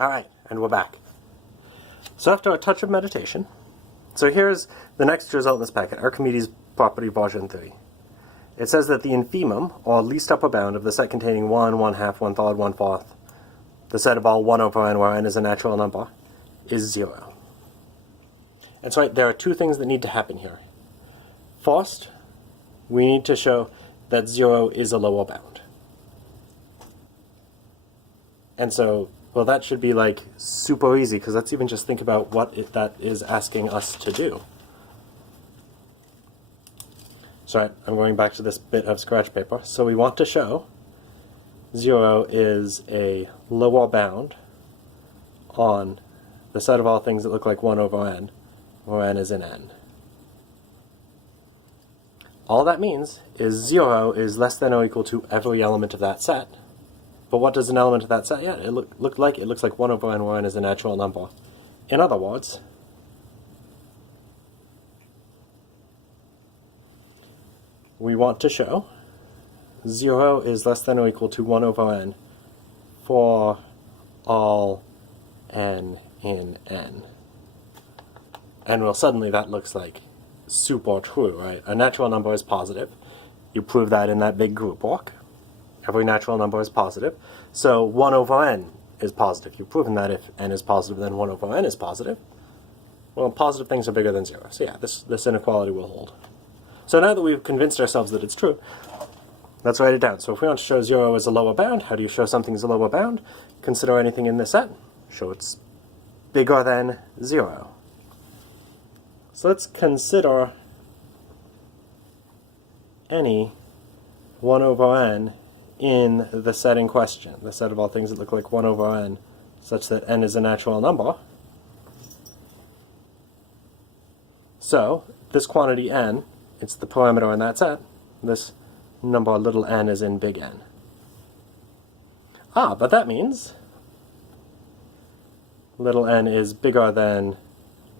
Alright, and we're back. So after a touch of meditation, so here's the next result in this packet, Archimedes property version 3. It says that the infimum, or least upper bound, of the set containing 1, 1/2, 1/3, 1/4, the set of all 1 over n where n is a natural number, is 0. And so there are two things that need to happen here. First, we need to show that 0 is a lower bound. And so, well, that should be like super easy, because let's even just think about what that is asking us to do. So I'm going back to this bit of scratch paper. So we want to show 0 is a lower bound on the set of all things that look like 1 over n, where n is in n. All that means is 0 is less than or equal to every element of that set. But what does an element of that set? Yeah, it looks like 1 over n where n is a natural number. In other words, we want to show 0 is less than or equal to 1 over n for all n in n. And well, suddenly that looks like super true, right? A natural number is positive. You prove that in that big group walk. Every natural number is positive. So 1 over n is positive. You've proven that if n is positive, then 1 over n is positive. Well, positive things are bigger than 0. So yeah, this inequality will hold. So now that we've convinced ourselves that it's true, let's write it down. So if we want to show 0 is a lower bound, how do you show something is a lower bound? Consider anything in this set. Show it's bigger than 0. So let's consider any 1 over n in the set in question, the set of all things that look like 1 over n, such that n is a natural number. So this quantity n, it's the parameter in that set. This number little n is in big N. But that means little n is bigger than,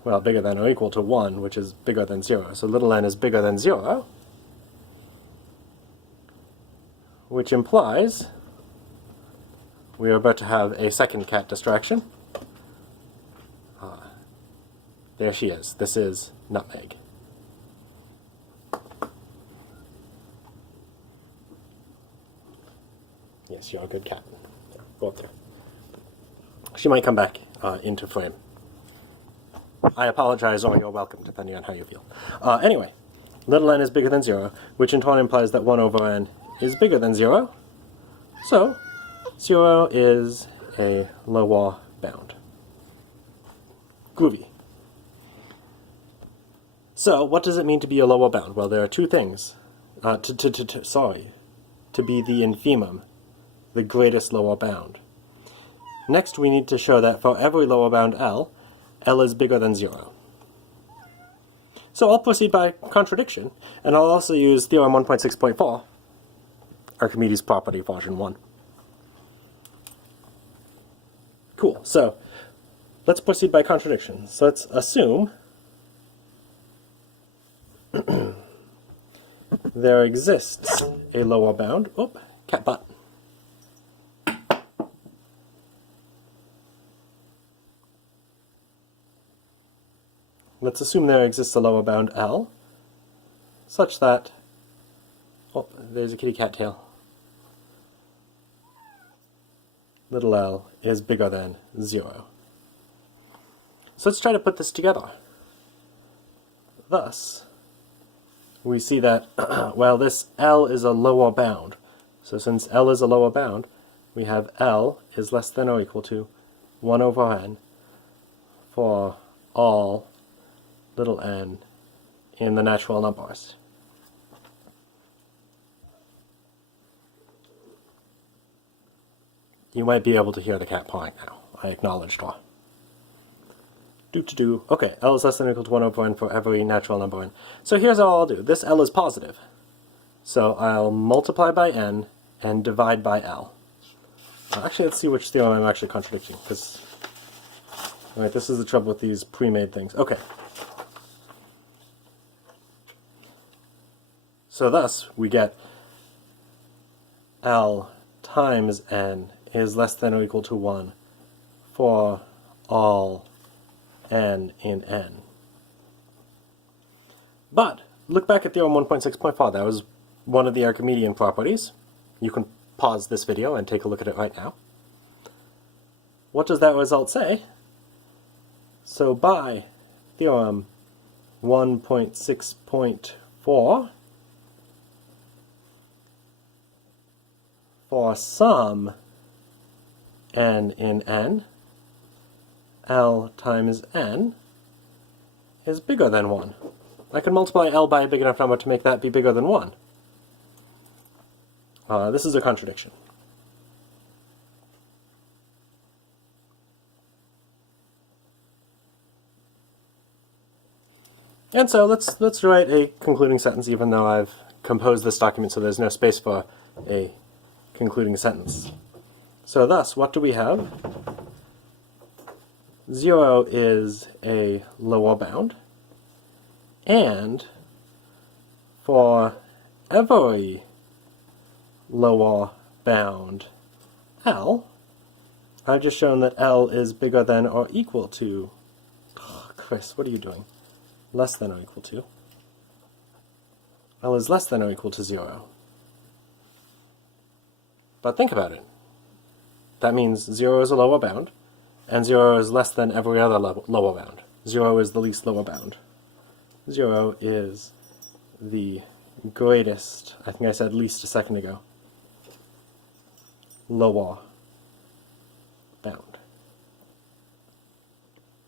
well, bigger than or equal to 1, which is bigger than 0. So little n is bigger than 0, which implies we are about to have a second cat distraction. There she is. This is Nutmeg. Yes, you're a good cat. Go up there. She might come back into frame. I apologize, or you're welcome, depending on how you feel. Anyway, little n is bigger than 0, which in turn implies that 1 over n is bigger than 0. So 0 is a lower bound. Groovy. So what does it mean to be a lower bound? Well, there are two things. To be the infimum, the greatest lower bound. Next, we need to show that for every lower bound L, L is bigger than 0. So I'll proceed by contradiction, and I'll also use theorem 1.6.4, Archimedes property version 1. Cool, so let's proceed by contradiction. So let's assume there exists a lower bound. Oh, cat butt. Let's assume there exists a lower bound L, such that, oh, there's a kitty cat tail. Little l is bigger than 0. So let's try to put this together. Thus, we see that, well, this L is a lower bound. So since L is a lower bound, we have L is less than or equal to 1 over n for all little n in the natural numbers. You might be able to hear the cat pawing now. I acknowledged her. Okay, L is less than or equal to 1 over n for every natural number n. So here's all I'll do. This L is positive. So I'll multiply by n and divide by L. Actually, let's see which theorem I'm actually contradicting, because right, this is the trouble with these pre-made things. Okay. So thus, we get L times n is less than or equal to 1 for all n in n. But look back at theorem 1.6.4. That was one of the Archimedean properties. You can pause this video and take a look at it right now. What does that result say? So by theorem 1.6.4, for some n in n, L times n is bigger than 1. I can multiply L by a big enough number to make that be bigger than 1. This is a contradiction. And so let's write a concluding sentence, even though I've composed this document so there's no space for a concluding sentence. So thus, what do we have? 0 is a lower bound, and for every lower bound L, I've just shown that L is bigger than or equal to, Chris, what are you doing? Less than or equal to. L is less than or equal to 0. But think about it. That means 0 is a lower bound, and 0 is less than every other lower bound. 0 is the least lower bound. 0 is the greatest, I think I said least a second ago, lower bound.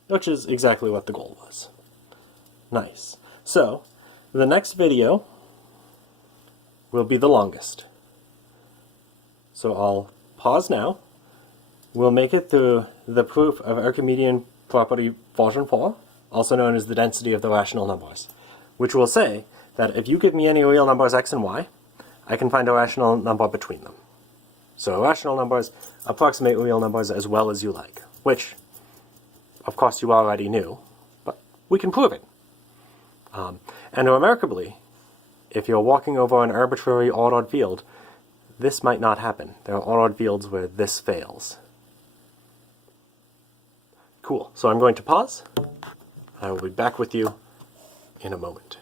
Which is exactly what the goal was. Nice. So, the next video will be the longest. So I'll pause now. We'll make it through the proof of Archimedean property version 4, also known as the density of the rational numbers, which will say that if you give me any real numbers x and y, I can find a rational number between them. So rational numbers approximate real numbers as well as you like, which, of course, you already knew, but we can prove it. And remarkably, if you're walking over an arbitrary ordered field, this might not happen. There are ordered fields where this fails. Cool. So I'm going to pause. I will be back with you in a moment.